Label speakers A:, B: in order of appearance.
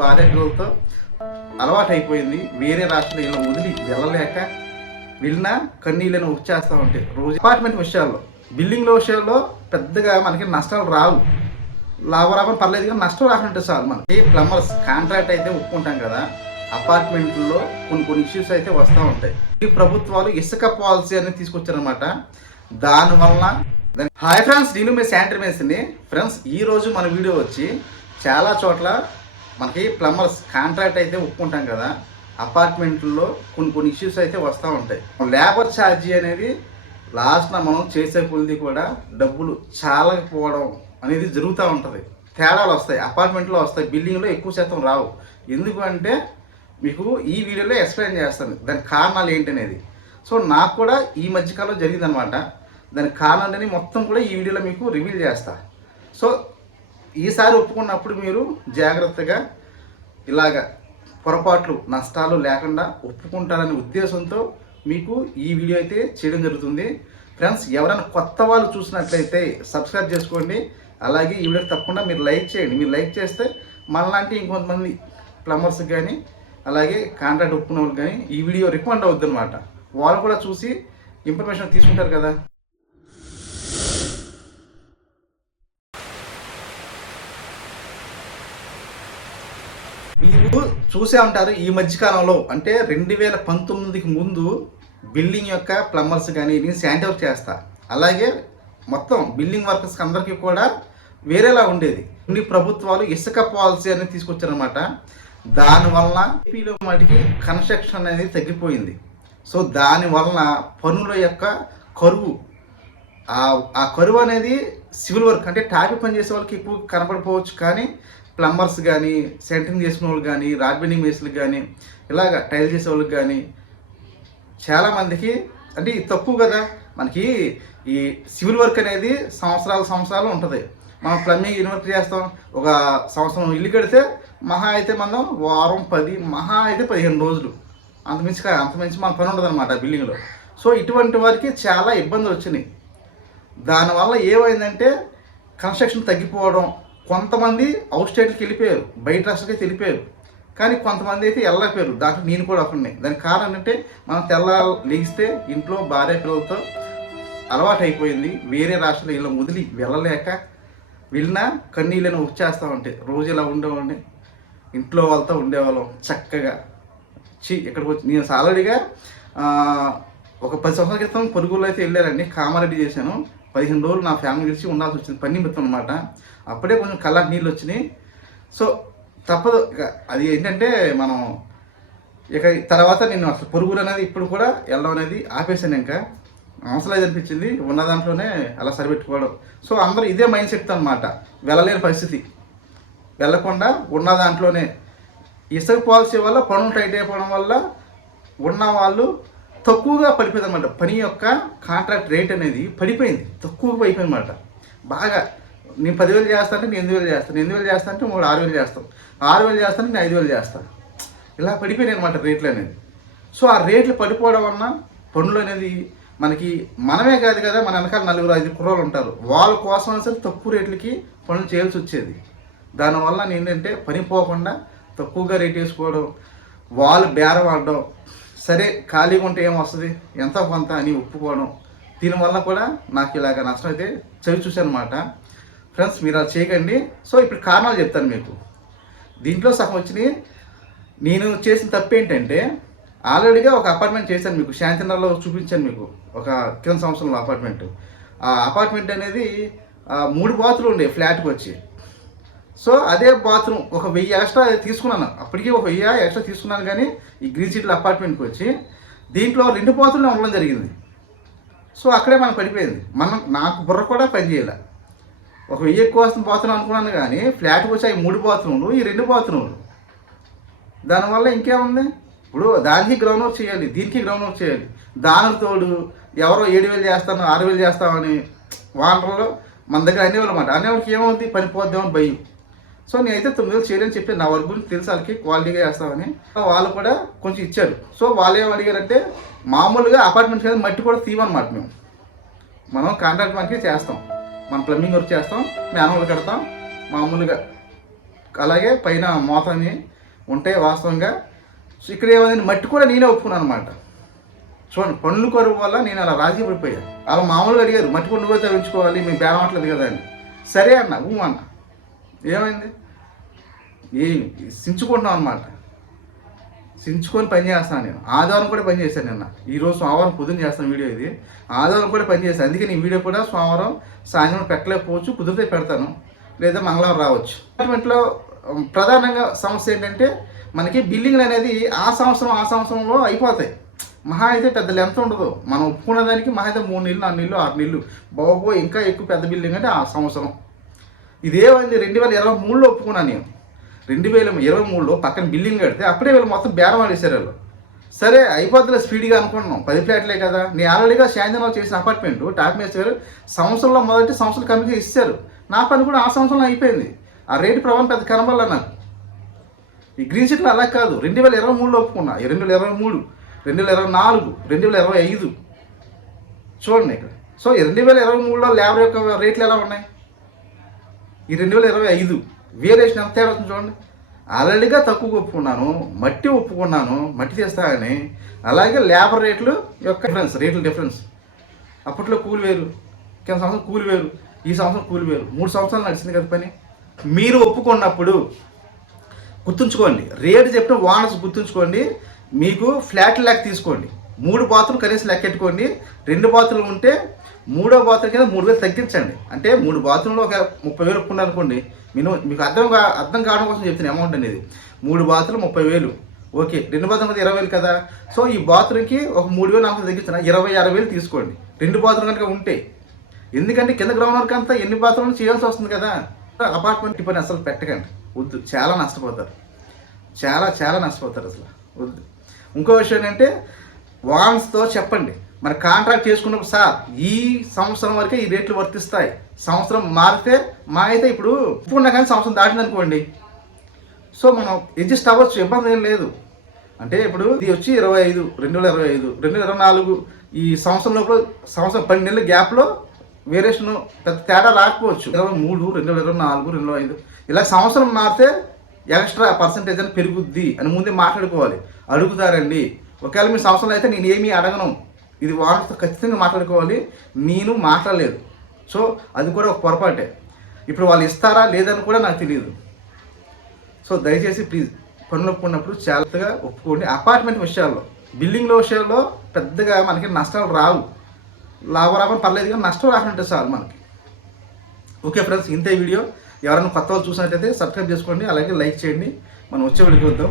A: భార్యలతో అలవాటు అయిపోయింది వేరే రాష్ట్రంలో ఇలా వదిలి వెళ్ళలేక వెళ్ళినా కన్నీళ్ళని వచ్చేస్తూ ఉంటాయి రోజు అపార్ట్మెంట్ విషయాల్లో బిల్డింగ్ల విషయాల్లో పెద్దగా మనకి నష్టాలు రావు. లాభరాభం పర్లేదు కానీ నష్టం రాకుంటే చాలు మనకి. ప్లంబర్స్ కాంట్రాక్ట్ అయితే ఒప్పుకుంటాం కదా అపార్ట్మెంట్లో కొన్ని కొన్ని ఇష్యూస్ అయితే వస్తూ ఉంటాయి. ఈ ప్రభుత్వాలు ఇసుక పాలసీ అనేది తీసుకొచ్చారనమాట దానివల్ల హాయ్ ఫ్రెండ్స్ నేను మీ శానిటరీ మేస్ని ఫ్రెండ్స్ ఈ రోజు మన వీడియో వచ్చి చాలా చోట్ల మనకి ప్లంబర్స్ కాంట్రాక్ట్ అయితే ఒప్పుకుంటాం కదా అపార్ట్మెంట్లో కొన్ని కొన్ని ఇష్యూస్ అయితే వస్తూ ఉంటాయి. లేబర్ ఛార్జీ అనేది లాస్ట్న మనం చేసే కొలిది కూడా డబ్బులు చాలకపోవడం అనేది జరుగుతూ ఉంటుంది. తేడాలు వస్తాయి అపార్ట్మెంట్లో వస్తాయి బిల్డింగ్లో ఎక్కువ శాతం రావు. ఎందుకంటే మీకు ఈ వీడియోలో ఎక్స్ప్లెయిన్ చేస్తాను దాని కారణాలు ఏంటి అనేది సో నాకు కూడా ఈ మధ్యకాలంలో జరిగిందనమాట. దాని కారణాలని మొత్తం కూడా ఈ వీడియోలో మీకు రివీల్ చేస్తా. సో ఈసారి ఒప్పుకున్నప్పుడు మీరు జాగ్రత్తగా ఇలాగ పొరపాట్లు నష్టాలు లేకుండా ఒప్పుకుంటారనే ఉద్దేశంతో మీకు ఈ వీడియో అయితే చేయడం జరుగుతుంది. ఫ్రెండ్స్ ఎవరైనా కొత్త వాళ్ళు చూసినట్లయితే సబ్స్క్రైబ్ చేసుకోండి. అలాగే ఈ వీడియో తప్పకుండా మీరు లైక్ చేయండి. మీరు లైక్ చేస్తే మనలాంటి ఇంకొంతమంది ప్లంబర్స్కి కానీ అలాగే కాంట్రాక్ట్ ఒప్పుకున్న వాళ్ళకి కానీ ఈ వీడియో రికమెండ్ అవుద్ది అనమాట వాళ్ళు కూడా చూసి ఇన్ఫర్మేషన్ తీసుకుంటారు కదా మీరు చూసే ఉంటారు. ఈ మధ్యకాలంలో అంటే రెండు వేల పంతొమ్మిదికి ముందు బిల్డింగ్ యొక్క ప్లంబర్స్ కానీ నేను శానిటైజ్ చేస్తా. అలాగే మొత్తం బిల్డింగ్ వర్కర్స్ అందరికీ కూడా వేరేలా ఉండేది. కొన్ని ప్రభుత్వాలు ఇసుక పాలసీ అనేది తీసుకొచ్చారనమాట దానివల్ల ఏపీలో మటుకి కన్స్ట్రక్షన్ అనేది తగ్గిపోయింది. సో దానివలన పనుల యొక్క కరువు ఆ ఆ కరువు అనేది సివిల్ వర్క్ అంటే టాపి పని చేసే వాళ్ళకి ఎక్కువ కనపడిపోవచ్చు కానీ ప్లంబర్స్ కానీ సెంటరింగ్ చేసిన వాళ్ళు కానీ రాడ్ మేసులకు కానీ ఇలాగ టైల్ చేసే వాళ్ళకి కానీ చాలామందికి అంటే తక్కువ కదా. మనకి ఈ సివిల్ వర్క్ అనేది సంవత్సరాల సంవత్సరాలు ఉంటుంది. మనం ప్లంబింగ్ యూనివర్సిటీ చేస్తాం. ఒక సంవత్సరం ఇల్లు కడితే మహా అయితే మనం వారం పది మహా అయితే పదిహేను రోజులు. అంతమించి అంతమించి మన పని ఉండదు అనమాట బిల్డింగ్లో. సో ఇటువంటి వారికి చాలా ఇబ్బందులు వచ్చినాయి. దానివల్ల ఏమైందంటే కన్స్ట్రక్షన్ తగ్గిపోవడం కొంతమంది అవుట్ స్టేట్కి వెళ్ళిపోయారు బయట రాష్ట్రాలకి వెళ్ళిపోయారు. కానీ కొంతమంది అయితే వెళ్ళకపోయారు దాంట్లో నేను కూడా ఒకనే దానికి కారణం ఏంటంటే మనం తెల్ల లేగిస్తే ఇంట్లో భార్య పిల్లలతో అలవాటు అయిపోయింది. వేరే రాష్ట్రంలో ఇలా వదిలి వెళ్ళలేక వెళ్ళినా కన్నీళ్ళని వచ్చేస్తూ ఉంటాయి రోజు ఇలా ఉండేవాడిని. ఇంట్లో వాళ్ళతో ఉండేవాళ్ళం చక్కగా. చి ఇక్కడికి వచ్చి నేను సాలరీగా ఒక పది సంవత్సరాల క్రితం పొరుగులో అయితే వెళ్ళారండి కామారెడ్డి చేశాను. పదిహేను రోజులు నా ఫ్యామిలీ గురించి ఉండాల్సి వచ్చింది. పని నిమిత్తం అనమాట అప్పుడే కొంచెం కళ్ళకి నీళ్ళు వచ్చినాయి. సో తప్పదు. ఇక అది ఏంటంటే మనం ఇక తర్వాత నేను అసలు పొరుగులు అనేది ఇప్పుడు కూడా వెళ్ళడం అనేది ఆపేసాను ఇంకా. అవసరం లేదు అనిపించింది. ఉన్న దాంట్లోనే అలా సరిపెట్టుకోవడం. సో అందరూ ఇదే మైండ్ సెట్ అనమాట వెళ్ళలేని పరిస్థితి. వెళ్ళకుండా ఉన్న దాంట్లోనే ఇసుక పాలసీ వల్ల పనులు టైట్ అయిపోవడం వల్ల ఉన్న వాళ్ళు తక్కువగా పడిపోయింది అనమాట పని యొక్క కాంట్రాక్ట్ రేట్ అనేది పడిపోయింది. తక్కువగా అయిపోయింది అనమాట బాగా నేను పదివేలు చేస్తా అంటే నేను ఎనిమిది వేలు చేస్తాను ఎనిమిది వేలు చేస్తా అంటే మూడు ఆరు వేలు చేస్తాం. ఆరు వేలు చేస్తాను నేను ఐదు వేలు చేస్తాను ఇలా పడిపోయినాయి అనమాట రేట్లు అనేది. సో ఆ రేట్లు పడిపోవడం వలన పనులు అనేది మనకి మనమే కాదు కదా మన వెనకాల నలుగురు ఐదు కుర్రోళ్ళు ఉంటారు. వాళ్ళ కోసం సరే తక్కువ రేట్లకి పనులు చేయాల్సి వచ్చేది. దానివల్ల ఏంటంటే పని పోకుండా తక్కువగా రేట్ వేసుకోవడం వాళ్ళు బేరం ఆడడం సరే ఖాళీగా ఉంటే ఏమొస్తుంది ఎంత ఎంతో కొంత అని ఒప్పుకోవడం. దీనివల్ల కూడా నాకు ఇలాగ నష్టం అయితే చవి చూసానమాట ఫ్రెండ్స్ మీరు అలా చేయకండి. సో ఇప్పుడు కారణాలు చెప్తాను మీకు. దీంట్లో సగం వచ్చినాయి. నేను చేసిన తప్పు ఏంటంటే ఆల్రెడీగా ఒక అపార్ట్మెంట్ చేశాను మీకు. శాంతినగర్లో చూపించాను మీకు. ఒక కింద సంవత్సరంలో అపార్ట్మెంట్ ఆ అపార్ట్మెంట్ అనేది మూడు బాత్రూమ్ ఉండే ఫ్లాట్కి వచ్చి. సో అదే బాత్రూమ్ ఒక వెయ్యి ఎక్స్ట్రా తీసుకున్నాను. అప్పటికీ ఒక వెయ్యి ఎక్స్ట్రా తీసుకున్నాను కానీ ఈ గ్రీన్ సిటీలో అపార్ట్మెంట్కి వచ్చి. దీంట్లో రెండు బాత్రూమ్లు ఉండడం జరిగింది. సో అక్కడే మనకు పడిపోయింది. మనం నాకు బుర్ర కూడా పనిచేయాలి. ఒక వెయ్యి ఎక్కువ వస్తుంది బాత్రూమ్ అనుకున్నాను కానీ ఫ్లాట్ వచ్చాయి అవి మూడు బాత్రూమ్లు ఈ రెండు బాత్రూమ్లు. దానివల్ల ఇంకేముంది? ఇప్పుడు దానికి గ్రౌండ్ వర్క్ చేయాలి దీనికి గ్రౌండ్ వర్క్ చేయాలి. దానికి తోడు ఎవరో ఏడు వేలు చేస్తాను ఆరు వేలు చేస్తామని వాళ్ళలో మన దగ్గర అనేవాళ్ళు అన్నమాట. అనేవాళ్ళకి ఏమవుతుంది పని పోద్దామని భయం. సో నేనైతే తొమ్మిది వేలు చేయలేని చెప్పి నా వర్క్ గురించి తెలుసు వాళ్ళకి క్వాలిటీగా చేస్తామని వాళ్ళు కూడా కొంచెం ఇచ్చారు. సో వాళ్ళు ఏం అడిగారంటే మామూలుగా అపార్ట్మెంట్ కానీ మట్టి కూడా తీయమన్నమాట మేము. మనం కాంట్రాక్ట్ మనకి చేస్తాం. మనం ప్లంబింగ్ వర్క్ చేస్తాం మ్యానువల్ కడతాం మామూలుగా. అలాగే పైన మోతని ఉంటే వాస్తవంగా సో ఇక్కడ ఏమైంది? మట్టి కూడా నేనే ఒప్పుకున్నాను అనమాట చూడండి పనులు కరువు వల్ల నేను అలా రాజీ పడిపోయాను అలా మామూలుగా అడిగారు మట్టి కొండు పోతే తగ్గించుకోవాలి మేము బేరం అట్లేదు కదా అని. సరే అన్న ఊ అన్న. ఏమైంది? ఏమి సించుకుంటున్నాం అనమాట సించుకొని పని చేస్తాను నేను. ఆదివారం కూడా పని చేశాను నిన్న. ఈరోజు సోమవారం పొద్దున్న చేస్తాను వీడియో ఇది. ఆదివారం కూడా పని చేశాను. అందుకే నేను వీడియో కూడా సోమవారం సాయంత్రం పెట్టలేకపోవచ్చు కుదిరితే పెడతాను. లేదా మంగళవారం రావచ్చు. అపార్ట్మెంట్లో ప్రధానంగా సమస్య ఏంటంటే మనకి బిల్డింగ్లు అనేది ఆ సంవత్సరం ఆ సంవత్సరంలో అయిపోతాయి. మహా అయితే పెద్ద లెంత్ ఉండదు. మనం ఒప్పుకున్న దానికి మహా అయితే మూడు నీళ్ళు నాలుగు నీళ్ళు ఆరు నీళ్ళు బాబో ఇంకా ఎక్కువ పెద్ద బిల్డింగ్ అంటే ఆ సంవత్సరం. ఇదేమైంది రెండు వేల ఇరవై మూడులో ఒప్పుకున్నాను నేను. రెండు వేల ఇరవై మూడులో పక్కన బిల్డింగ్ కడితే అప్పుడే వీళ్ళు మొత్తం బేరం ఆడేశారు వాళ్ళు. సరే అయిపోద్దిలే స్పీడ్గా అనుకుంటున్నాం. పది ఫ్లాట్లే కదా. నేను ఆల్రెడీగా శాంతినగర్ చేసిన అపార్ట్మెంట్ టాప్ మేస్తారు సంవత్సరంలో మొదటి సంవత్సరం కమిటీ ఇచ్చారు. నా పని కూడా ఆ సంవత్సరంలో అయిపోయింది. ఆ రేటు ప్రభావం పెద్ద కనబడాల నాకు. ఈ గ్రీన్ షీట్లు అలా కాదు. రెండు వేల ఇరవై మూడులో ఒప్పుకున్నా. ఈ రెండు వేల ఇరవై మూడు రెండు వేల ఇరవై నాలుగు రెండు వేల ఇరవై ఐదు. చూడండి ఇక్కడ. సో రెండు వేల ఇరవై మూడులో లేబర్ యొక్క రేట్లు ఎలా ఉన్నాయి? ఈ రెండు వేల ఇరవై ఐదు. వేరియేషన్ ఎంత తేడా వస్తుంది చూడండి. ఆల్రెడీగా తక్కువ ఒప్పుకున్నాను మట్టి ఒప్పుకున్నాను మట్టి తీస్తానని అలాగే లేబర్ రేట్లు యొక్క డిఫరెన్స్ రేట్ల డిఫరెన్స్ అప్పట్లో కూలి వేరు కింద సంవత్సరం కూలి వేరు ఈ సంవత్సరం కూలి వేరు. మూడు సంవత్సరాలు నడిచింది కదా పని. మీరు ఒప్పుకున్నప్పుడు గుర్తుంచుకోండి రేటు చెప్పిన వానస్ గుర్తుంచుకోండి మీకు ఫ్లాట్ ల్యాక్ తీసుకోండి. మూడు బాతులు కనీసం లెక్కెట్టుకోండి. రెండు బాతులు ఉంటే మూడో బాతుల కింద మూడు వేలు తగ్గించండి. అంటే మూడు బాతుల్లో ఒక ముప్పై వేలు ఒప్పుకున్నారు అనుకోండి. మినిమం మీకు అర్థం కా అర్థం కావడం కోసం చెప్తున్న అమౌంట్ అనేది. మూడు బాతులు ముప్పై వేలు. ఓకే రెండు బాతులు కదా ఇరవై వేలు కదా? సో ఈ బాత్రూమ్కి ఒక మూడు వేలు నాకు తగ్గించిన ఇరవై ఆరు వేలు తీసుకోండి. రెండు బాతులు కనుక ఉంటే. ఎందుకంటే కింద గ్రౌండ్ వర్క్ అంతా ఎన్ని బాత్రూమ్లు చేయాల్సి వస్తుంది కదా? అపార్ట్మెంట్ పని అసలు పెట్టకండి. వద్దు. చాలా నష్టపోతారు. చాలా చాలా నష్టపోతారు అసలు. వద్దు. ఇంకో విషయం ఏంటంటే వాన్స్తో చెప్పండి. మరి కాంట్రాక్ట్ చేసుకున్నప్పుడు సార్ ఈ సంవత్సరం వరకే ఈ రేట్లు వర్తిస్తాయి. సంవత్సరం మారితే మా అయితే ఇప్పుడు ఇప్పుడు కానీ సంవత్సరం దాటింది అనుకోండి సో మనం అడ్జస్ట్ అవ్వచ్చు ఇబ్బంది ఏం లేదు. అంటే ఇప్పుడు ఇది వచ్చి ఇరవై ఐదు రెండు వేల ఇరవై ఐదు రెండు వేల ఇరవై నాలుగు ఈ సంవత్సరం లోపల సంవత్సరం పన్నెండు నెలల గ్యాప్లో వేరియేషన్ పెద్ద తేడా రాకపోవచ్చు. ఇరవై మూడు రెండు వేల ఇరవై నాలుగు రెండు వేల ఐదు. ఇలా సంవత్సరం మారితే ఎక్స్ట్రా పర్సంటేజ్ అని పెరుగుద్ది అని ముందే మాట్లాడుకోవాలి. అడుగుతారండి. ఒకవేళ మీ సంవత్సరంలో అయితే నేను ఏమీ అడగను. ఇది వాళ్ళతో ఖచ్చితంగా మాట్లాడుకోవాలి. నేను మాట్లాడలేదు. సో అది కూడా ఒక పొరపాటే. ఇప్పుడు వాళ్ళు ఇస్తారా లేదని కూడా నాకు తెలియదు. సో దయచేసి ప్లీజ్ పనులు ఒప్పుకున్నప్పుడు ఒప్పుకోండి. అపార్ట్మెంట్ విషయాల్లో బిల్డింగ్ల విషయాల్లో పెద్దగా మనకి నష్టాలు రావు. లాభరాభం పర్లేదు కానీ నష్టం రాకుంటే చాలు మనకి. ఓకే ఫ్రెండ్స్ ఇంతే వీడియో. ఎవరైనా కొత్త వాళ్ళు చూసినట్టయితే సబ్స్క్రైబ్ చేసుకోండి. అలాగే లైక్ చేయండి. మనం వచ్చే వీడికి వద్దాం.